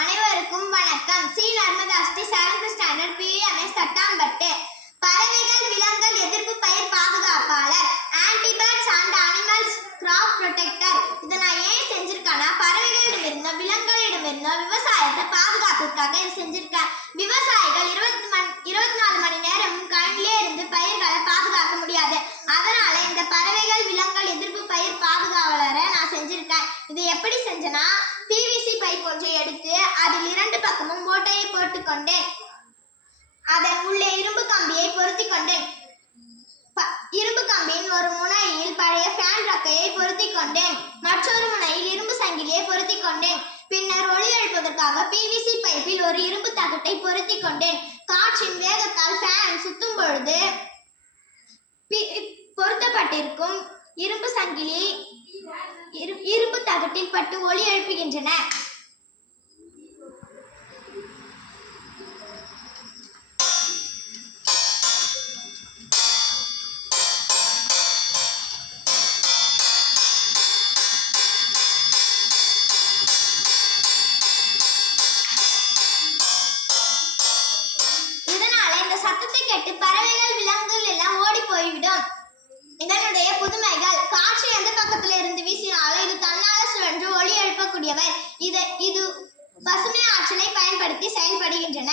அனைவருக்கும் வணக்கம். C Narmadhasri 7th standard PMS Thattampattu. பறவைகள் விலங்குகள் எதிர்ப்பு பயிர் பாதுகாப்பாளர், anti birds and animals crop protector. இதை நான் ஏன் செஞ்சிருக்கேன்னா, பறவைகளிடமிருந்தோ விலங்குகளிடமிருந்தோ விவசாயத்தை பாதுகாப்புக்காக இது செஞ்சிருக்கேன். விவசாயிகள் 24 மணி நேரம் கண்ணிலே இருந்து பயிர்களை பாதுகாக்க முடியாது. அதனால இந்த பறவைகள் விலங்குகள் எதிர்ப்பு பயிர் பாதுகாவலரை நான் செஞ்சிருக்கேன். இது எப்படி செஞ்சேன்னா, PVC பைப் ஒன்றை எடுத்து அதில் 2 பக்கமும் ஓட்டையை போட்டுக்கொண்டேன். அதன் உள்ளே இரும்பு கம்பியை பொருத்தி கொண்டேன். இரும்பு கம்பியின் ஒரு முனையில் பழைய ஃபேன் ரக்கையை பொருத்தி கொண்டேன். மற்றொரு முனையில் இரும்பு சங்கிலியை பொருத்தி கொண்டேன். பின்னர் ஒளி எழுப்பதற்காக PVC பைப்பில் ஒரு இரும்பு தகட்டை பொருத்தி கொண்டேன். காற்றின் வேகத்தால் ஃபேன் சுத்தும் பொழுது பொருத்தப்பட்டிருக்கும் இரும்பு சங்கிலி இரும்பு தகட்டில் பட்டு ஒளி எழுப்புகின்றன. இதனால இந்த சத்தத்தை கேட்டு பறவைகள் விலங்குகள் எல்லாம் ஓடி போய்விடும். இதனுடைய புதுமைகள்: காற்று எந்த பக்கத்துல இருந்து வீசினாலும் இது தன்னால சுழன்று ஒளி எழுப்பக்கூடியவை. இது பசுமை ஆற்றலை பயன்படுத்தி செயல்படுகின்றன.